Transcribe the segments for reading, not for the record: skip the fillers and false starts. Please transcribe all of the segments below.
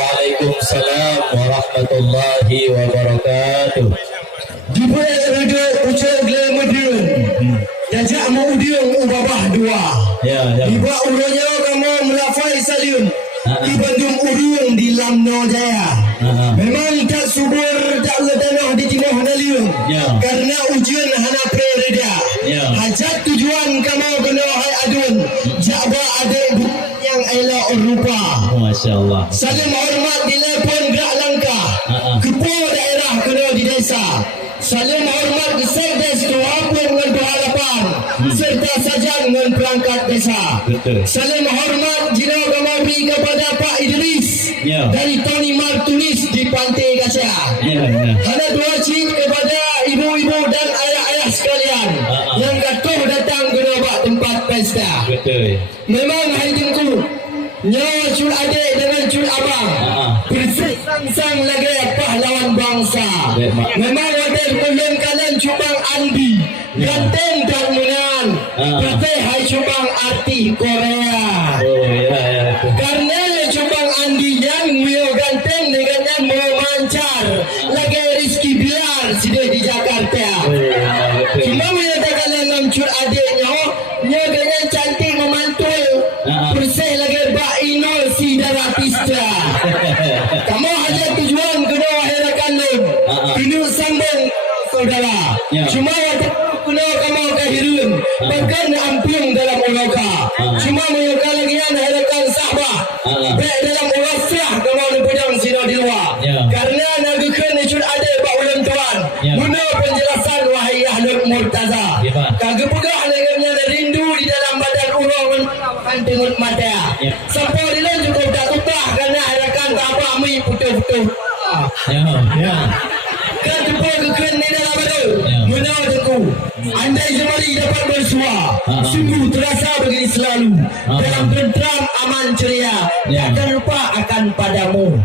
Waalaikumsalam warahmatullahi wabarakatuh. Jumpa radio ucap gelar medium. Jajak mau udiung ubabah dua. Ya. Tiba uronya kamu melafai saliun. Di Bandung Urung di Lamno Jaya. Memang tak subur tak letanah di Timur Naliung. Karena ujian hana prereda. Hajat tujuan kamu kena hai adun. Jaba adik yang elok rupa. Masya Allah. Saling hormat di lepon gerak langkah. Ketua daerah kena di desa. Saling hormat di sekdes Tuapun dengan berhalapan serta sajan dengan perangkat desa. Saling hormat jika kami kepada Pak Idris dari Tony Martunis di Pantai Gajah. Ada dua cik kepada ibu-ibu dan ayah-ayah sekalian yang katuh datang ke tempat pesta. Memang hai jengku nyawa cul adik dengan cul abang bersih sang lagi pahlawan bangsa. Memang wadah kulun kalian cubang Andi ganteng dan menang bersih hai cubang arti Korea. Karena cubang Andi yang mio ganteng dengan yang mau mancar lagi Rizky Bilar sudah di Jakarta. Cuma menyatakan kalian namcur adiknya ganyan cantik memantul bersih lagi Mbak Inol Sidaratista. Kamu hanya tujuan kedua herakan lun kini sambung saudara. Cuma waktu kena kamu kahirun bahkan ampung dalam uloka. Cuma mereka lagi yang herakan sahabat baik dalam urasah kamu di pedang sino di luar. Karena nagukan icun ada Pak Ulang Tuan guna penjelasan wahai Ahlul Murtaza. Kagak pegah dengan rindu di dalam badan urang menawarkan tengut mata. Sampai dia juga tak tutah karena harakan tak apa mi putus-putus. Kan jumpa keken ni dalam badan. Menawar aku. Andai jemari dapat bersuara. Sungguh terasa begini selalu. Dalam tentram aman ceria. Takkan lupa akan padamu.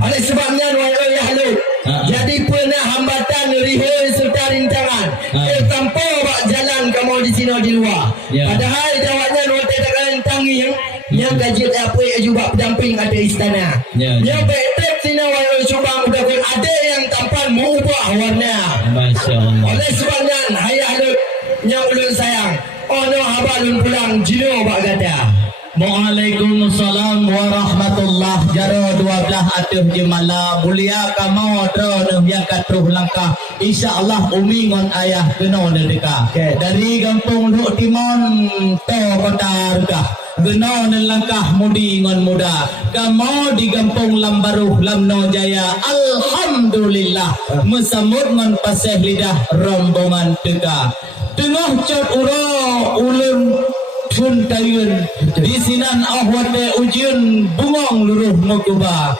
Oleh sebabnya wahai Ahlul. Jadi pernah hambatan rihoi serta rintangan. Tanpa bak jalan kamu di sini di luar. Padahal jawabnya waktu tak kalian tangi yang gaji apa juga pendamping ada istana. Yang betul sini wahai cubang udah ada yang tampan mengubah warna. Oleh sebabnya hai Ahlul yang ulun sayang. Ono habalun pulang jino bak gada. Waalaikumsalam warahmatullah. Jaro 12 atuh jemala mulia kamu drone yang katruh langkah insyaallah umi ngon ayah kena dedeka dari kampung Luk Timon to kota Rugah kena langkah mudi ngon muda kamu di kampung Lambaruh Lamno Jaya. Alhamdulillah mesambut ngon paseh lidah rombongan tega tengah cat ulun Tun tayun di sinan ahwate ujian bungong luruh mukuba.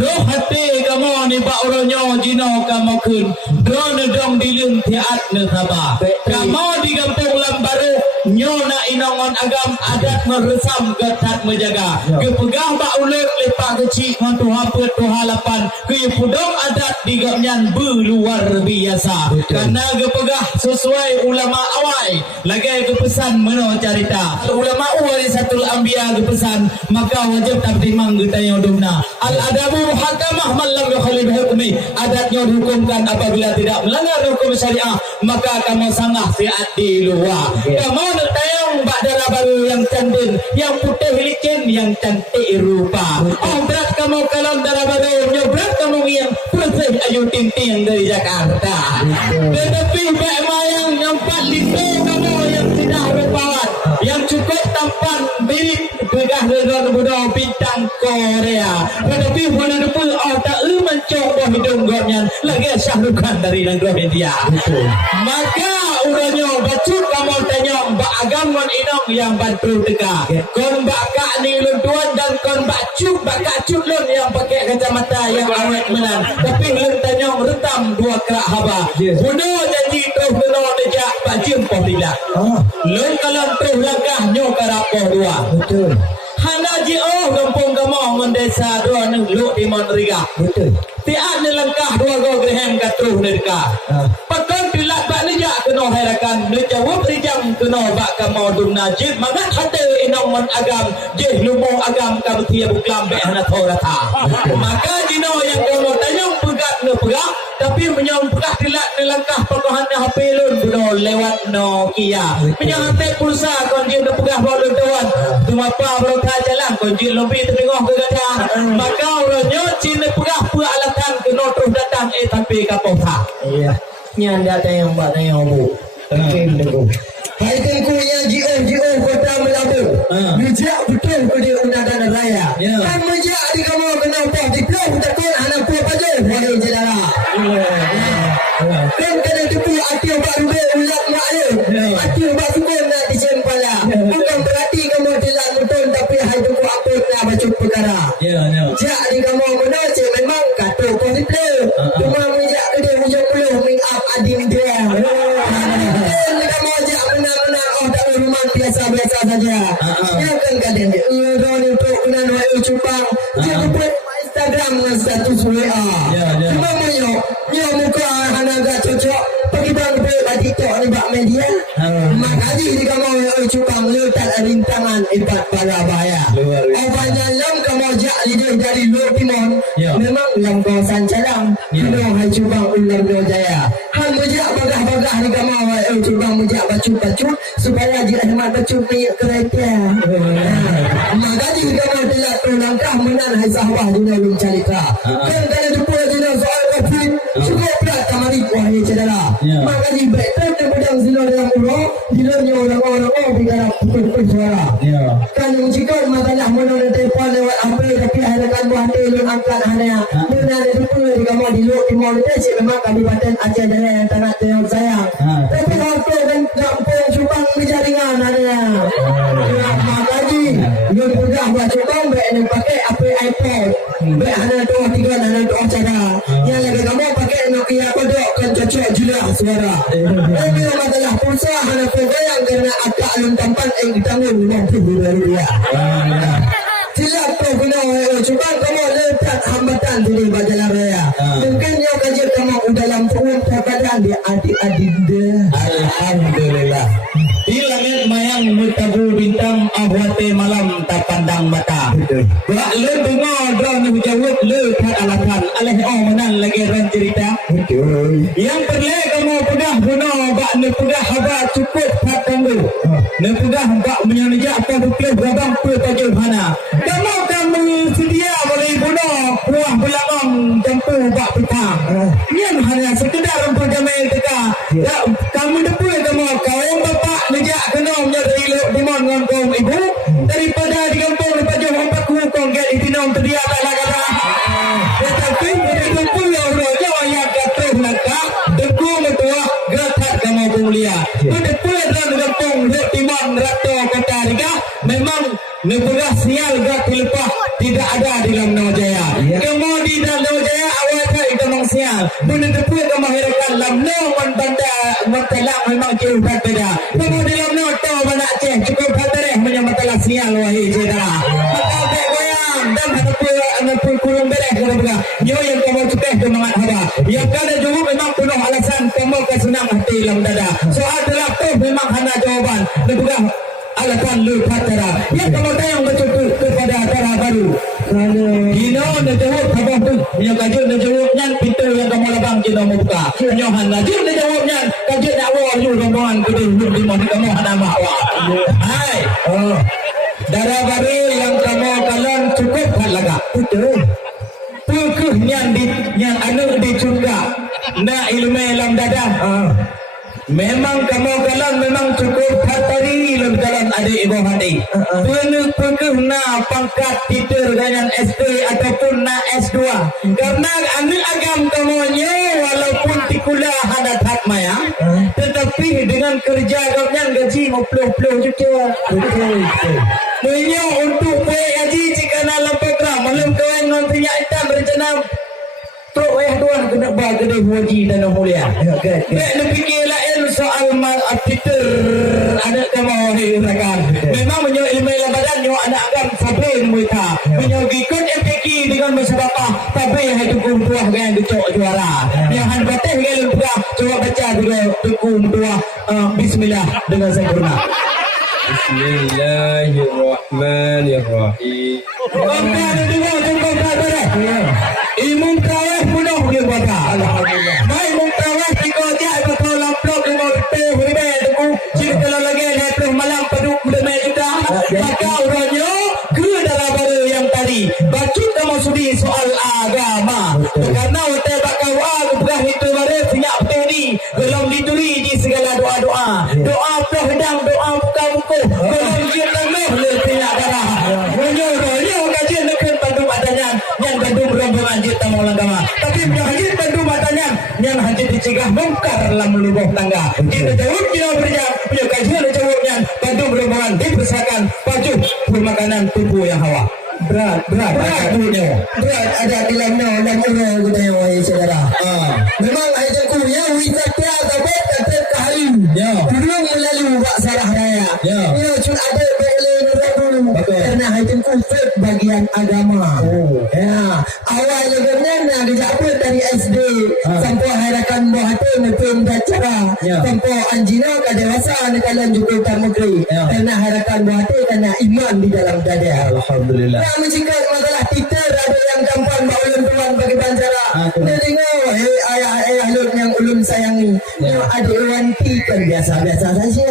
Roh hati kamu ni pak oronyo jino kamu kun. Drone dong dilun tiat nesaba. Kamu di kampung Lambaruh nyona inongon agam adat meresam ketat menjaga. Kepegah pak ulut lepak kecil ngon tuha pet tuha lapan. Kepudong adat di gamnyan luar biasa. Karena kepegah sesuai ulama awai. Lagi kepesan meno carita. Ulama wali satul anbiya kepesan maka wajib tabdimang getanya domna al adabu hakamah man lam yukhalif hukmi. Adatnya dihukumkan apabila tidak melanggar hukum syariah maka kamu sangat siat di luar. Kamu tayang bak darah baru yang cantik yang putih licin yang cantik rupa. Berat kamu kalau darah baru berat kamu yang bersih ayu tinting dari Jakarta. Tetapi bak mayang yang empat lito kamu yang tidak rupawan yang cukup tampan mirip begah dengan budaya bintang Korea. Tetapi pada depan tak mencoba hidung gopnya lagi syahrukan dari negara India. Maka urangnya bacut kamu tanya mbak agamon inong yang bantu teka. Kon mbak kak ni lun tuan dan kon mbak cut lun yang pakai kacamata yang awet menan. Tapi lun tanya retam dua kerak haba. Bunuh janji terus kena dejak pak jempol tidak. Lun kalau terus langkah nyo karapoh dua. Betul. Hana jio kampung kamu mendesa dua Luk Timon Riga. Betul. Tiada langkah dua go grehem katruh nerka. Pakai pilat bak nijak kena kena herakan ne jawab rijang kena bak kamo dum najib mangat hade inong mon agam je lumo agam ka betia buklam be hana thorata maka dino yang kamo tanyong pegat ne pegat tapi menyong pegat dilat ne langkah pakohan ne HP lun buno lewat Nokia menyong hante pulsa kon je ne pegat bolon tuan cuma pa berota jalan kon je lebih tengok ke gada maka uronyo cin ne pegat pu alatan kena terus datang tapi kapota iya nyan data yang buat yang bu Kim dulu. Hai tengku yang GO kota Melabu. Bijak betul ke dia undang-undang raya. Kan bijak di kamu kena upah di pulau takut anak pulau paje. Boleh je dah. Kan kena tepi hati obat rubik ulat mak dia. Hati obat sukun nak dicempala. Bukan berarti kamu tidak betul tapi hai tengku apa nak baca perkara. Jak di kamu menacik memang kata kau di pulau. Cuma bijak ke dia hujung pulau make up adim dia. Biasa-biasa saja. Ya kan kalian dia. Orang untuk kena WA cupang. Dia buat Instagram dengan status WA. Cuma nyo muka anak agak cocok. Pergi bang ke TikTok ni bak media. Makanya di kamu WA cupang letak rintangan ibat para bahaya. Awalnya lam kamu ajak lidah dari Luar Timur. Memang lam kawasan Calang. Kena hai cupang ulang Jaya. Han mujak bagah-bagah ni kamu WA cupang mujak bacu-bacu supaya dia hemat bacu punya kereta. Makanya kamu telah langkah menan hai sahwah dunia belum calika. Kan kalau jumpa dunia soal COVID cukup berat tamari kuah ni cedera. Makanya baik tu pedang zina dalam urang, dinanya orang-orang bicara pukul-pukul suara. Kan jika matanya menan telefon lewat HP tapi hadakan buah telefon angkat hanya. Menan jumpa di kamu di Luar Timur ni memang Kabupaten Aceh Jaya yang sangat sayang. Tapi waktu dan kampung cupang jaringan ada. Makanya dia mudah buat cupang baik nak pakai apa iPod. Baik ada 2 3 ada 2 cara. Yang lagi kamu pakai Nokia kodok kan cocok jelas suara. Ini masalah pulsa hanya pegang kerana akak alun tampan ditanggung RM50. Silap kau guna cupang kamu letak hambatan di jalan raya. Mungkin yang kaji kamu dalam perut badan dia adik-adik dia. Alhamdulillah. Di langit mayang mutabu bintang ahwate malam tak pandang mata. Bak le dengar drone jawab le kat alasan alih menan lagi ran cerita. Yang perlu kamu pedah guna bak ne pedah haba cukup kat tanggu. Ne pedah bak menyanjak apa bukit gabang pe tajul hana. Kamu sedia boleh guna buah belakang jampu bak petang. Yang hanya sekedar untuk jamai teka. Kamu depan kamu kaum bapak nejak kena menjadi dimon dengan kaum ibu daripada di kampung lepas jauh empat kukong ke itinong terdia tak lah kata. Tetapi dari kampung yang roja yang kata langkah tengku metua gerak kamu mulia. Depan dalam kampung timon rato kota tiga memang negara sial gerak lepas tidak ada di dalam Nojaya. Kamu di dalam Nojaya awal kali kamu sial. Benda depan kamu hirakan dalam Noman Banda Mentelang memang jauh berbeda. Kamu di dalam Noto Banda Aceh cukup hatareh menyamatalah sial wahai cedera. Maka baik goyang dan hadapun kurung bereh kata-kata. Nyo yang kamu cekeh semangat haba. Yang kada jauh memang penuh alasan kamu kesenang hati dalam dada. Soal terakhir memang hanya jawaban. Lepas alasan lu patara. Yang kamu tayang betul kepada cara baru. Gino na jawab khabah tu. Yang kajut na jawab nyan pintu yang kamu labang kita mau buka. Nyohan na jawab na jawab nyan kajut nak awal you rombongan kedua belum di mana kamu ada makwa. Hai. Darah baru yang kamu kalan cukup halaga. Betul. Pukul yang anu dicungga. Na ilmu dalam dada. Memang kamu kalan memang cukup hatari dalam jalan adik ibu hati. Pukul na pangkat tidur dengan SD ataupun na S2. Karena anak agam kamunya walaupun tikulah ada tak maya, tetapi dengan kerja kamu gaji 50 juta. Punya untuk bayar gaji jika dalam program malam kawan nantinya kita berencana truk tuan kena bawa kedai haji dan mulia. Baik nak fikir lain soal tidur anak kamu hirakan. Memang menyo ilmu badan nyo anak agam sabar mereka. Menyo ikut MPK dengan bersabapa tapi yang dukung tuah yang dicok juara. Yang han bateh kalau buka coba baca dulu dukung tuah Bismillah dengan sempurna. Bismillahirrahmanirrahim. Cukup Imam Tawah mudah boleh buat. Alhamdulillah. Baik Imam Tawah tiga dia betul lamplok di motor berbeda tu. Jika kalau lagi ada terus malam padu berbeda juga. Maka orangnya ke dalam baru yang tadi. Baca kamu sudi soal agama. Karena kita bakal bukan itu baru senyap betul ni. Belum dituri di segala doa-doa. Doa pedang, doa buka-buku. Belum kita boleh tidak darah. Menyuruh kajian dekat bantu badannya. Yang bantu berombongan kita mau agama. Tapi haji bantu badannya. Yang haji dicegah bongkar dalam lubuk tangga. Kita jawab dia berjam. Punya kajian jawabnya. Bantu berombongan dipersilakan. Baju bermakanan tubuh yang hawa. Berat punya. Berat ada dalam dan orang kita yang wahai saudara. Memang ayat kuliah wisata dapat kata kahari. Ya. Belum melalui buat salah raya. Ya. Ia cuma ada boleh dulu. Karena ayat kuliah bagian agama. Ya. Awal legarnya nak dijak apa dari SD sampai harakan buah tu betul cara. Sampai anjina ke dewasa nak kalian juga tamugri. Karena harakan buah tu karena iman di dalam dada. Alhamdulillah. Nah, menjika masalah Twitter ada yang gampang bawa ulun tuan bagi bancara. Dia tengok ayah ulun yang ulun sayangi. Yang ada wanti kan biasa-biasa saja.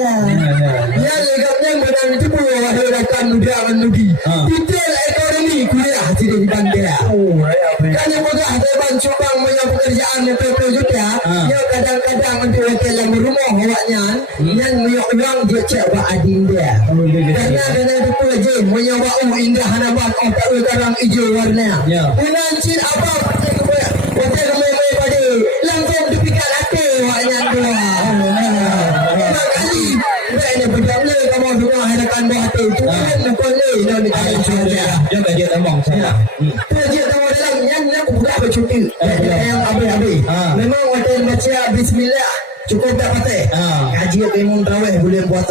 Ya, legapnya benar itu pun wahai rakan muda menudi. Twitter ekonomi kuliah tidak dibantai. Kan yang mudah terbang cubang punya pekerjaan itu juga. Ya, kadang-kadang untuk hotel yang berumah awaknya. Yang orang dia cek buat adin dia. Karena itu pun je punya bau indah hanabat tak sekarang hijau warna. Penancit apa hotel kemai pada langsung dipikat hati awaknya dua. Kali ini berjamlah kamu semua hadapan buah hati. Tuhan bukan ni dah dikatakan saja. Dia kerja tambang saya. Kerja tambang dalam yang aku buka bercuti. Yang habis-habis. Memang hotel baca Bismillah. Cukup tak patah. Kaji memang traweh boleh buat.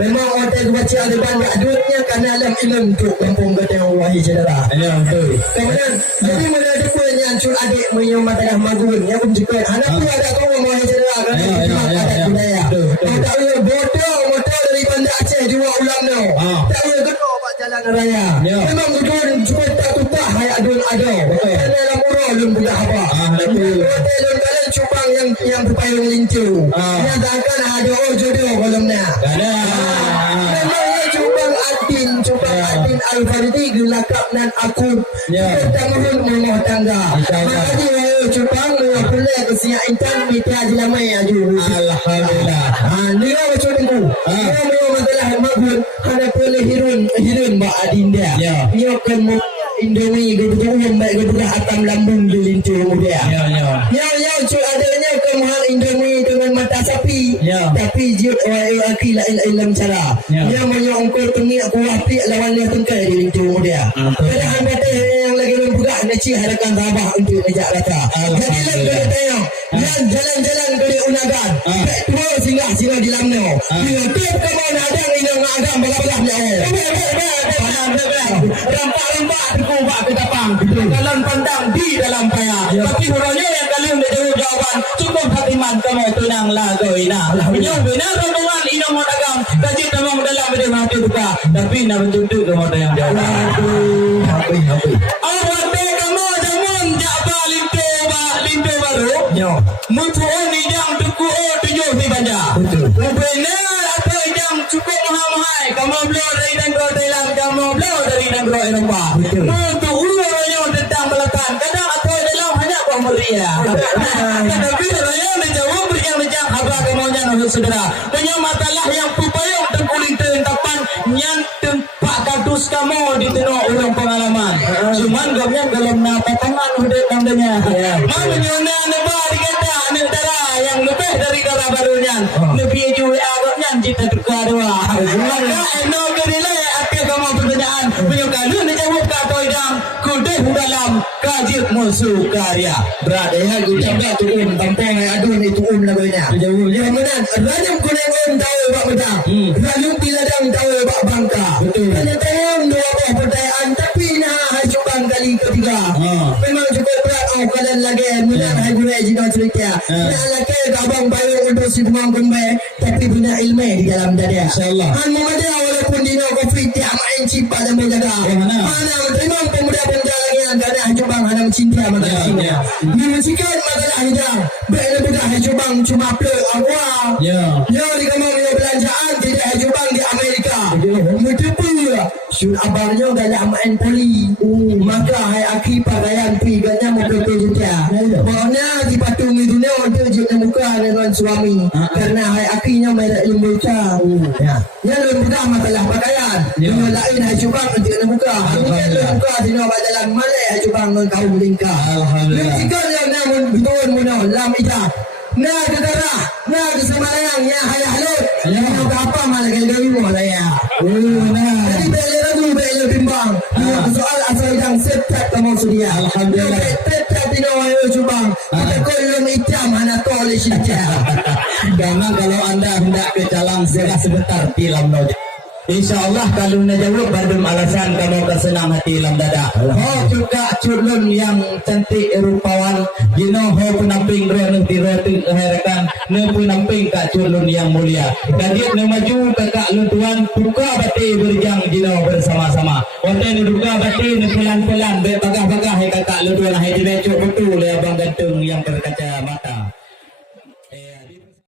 Memang hotel baca ada banyak duitnya kerana alam ilmu untuk kampung kata wahi saudara. Ya betul. Kemudian jadi mana ada pun yang cul adik menyom matahari magun yang pun juga anak pun ada kau wahi saudara kerana ada budaya. Tak boleh motor dari Bandar Aceh dua ulang no. Tak boleh gedor pak jalan raya. Memang gedor cuma tak tutah hai adun ada. Kerana dalam urang belum buka apa. Hotel dan kalian cupang yang berpayung lincu. Yang takkan ada jodoh kolamnya. Memang ia cupang adin Al-Faridi gelakap dan aku. Kita mohon rumah tangga. Makanya wahai cupang boleh kesiap intan mitra jelamai aju. Alhamdulillah. Dia macam tu. Dia memang masalah magun. Ada boleh hirun bak adin dia. Dia akan Indomie betul yang baik betul atam lambung di lincu dia. Ya cuk adanya kemahal Indomie dengan mata sapi. Tapi dia aki ilm cara. Dia menyongkol tengi aku api lawan dia tengkai di lincu dia. Ada hamba yang lagi membuka neci harakan rabah untuk ajak rata. Jadi lagi tanya. Yang jalan-jalan ke Unagan. Tua singgah di Lamno. Dia tiap kawan ada yang agam belah-belahnya. Rampak-rampak kubak ke tapang. Dalam pandang di dalam kaya. Tapi huranya yang kali menjawab jawaban. Cukup hatiman kamu tunang lagoina. Menyumbina rombongan ina mau dagang. Kaji tamang dalam beda mati buka. Tapi nak bentuk kamu yang jawab. Awak kamu jamun jaba limpe baru. Mutuan ni jang tuku tujuh di banja. Benar atau jang cukup mahal-mahal. Kamu belum dari negara Thailand. Kamu belum dari negara Eropah. Untuk urutnya tentang melakukan. Kadang atau dalam hanya pemeria. Tapi saya menjawab yang apa kemaunya untuk saudara. Punya masalah yang pupayung tengkuling tentapan yang tempat kadus kamu di tengok orang pengalaman. Cuman gamnya dalam napa tangan udah tandanya. Menyuna nebar kita negara yang lebih dari darah barunya. Lebih juga agaknya kita tukar dua. Maka eno gerilai apa kamu pertanyaan penyukalu dijawab kata yang kudet dalam kaji musuh karya. Berada ya kita tak turun tampang adun itu namanya. Yang mana rajam kuning tahu bak betang. Rajam piladang tahu bak bangka. Hanya tayang dua pertanyaan tapi nah cubang kali ketiga. Memang cukup berat maaf kalian lagi mula hai guna jino cerita. Nak lagi abang bayu untuk si buang gombe tapi punya ilmu di dalam dada. InsyaAllah. Han mengada walaupun dino covid dia main cipa dan menjaga. Mana memang pemuda-pemuda lagi yang ada hajubang hana mencinta manusia. Dia mencikan masalah hidang. Baiklah budak hajubang cuma plug awal. Ya. Ya di kamar belanjaan tidak hajubang di Amerika. Betul Syul abarnya dalam main poli. Maka hai aki pakaian piganya membetul juga. Mana di patung itu ni untuk jika muka dengan suami. Karena hai akinya merek lembuka. Ya. Yang lembuka masalah pakaian. Yang lain hai cubang untuk muka. Mungkin lembuka di nama dalam malai hai cubang dengan kaum lingkar. Alhamdulillah. Jika yang namun betul muna lam ijah. Nah kedara, nah kesemarang ya hai halut. Yang apa malah gaya malaya. Nah. Jadi bela bimbang. Soal asal yang setat kamu sudia. Alhamdulillah. Setat di nawai cubang. Kita kolom hitam mana toleh saja. Karena kalau anda hendak ke Calang segera sebentar tilam no. InsyaAllah kalau nak jawab badum alasan kamu tersenang hati dalam dada. Oh juga culun yang cantik rupawan. You know ho penamping roh nang tiro herakan. Ne penamping kak culun yang mulia. Kadir ne maju kakak luntuan buka bati berjang jino bersama-sama. Onte ne buka bati ne pelan-pelan be bagah-bagah hai kakak luntuan hai di becok betul ya abang gantung yang berkaca.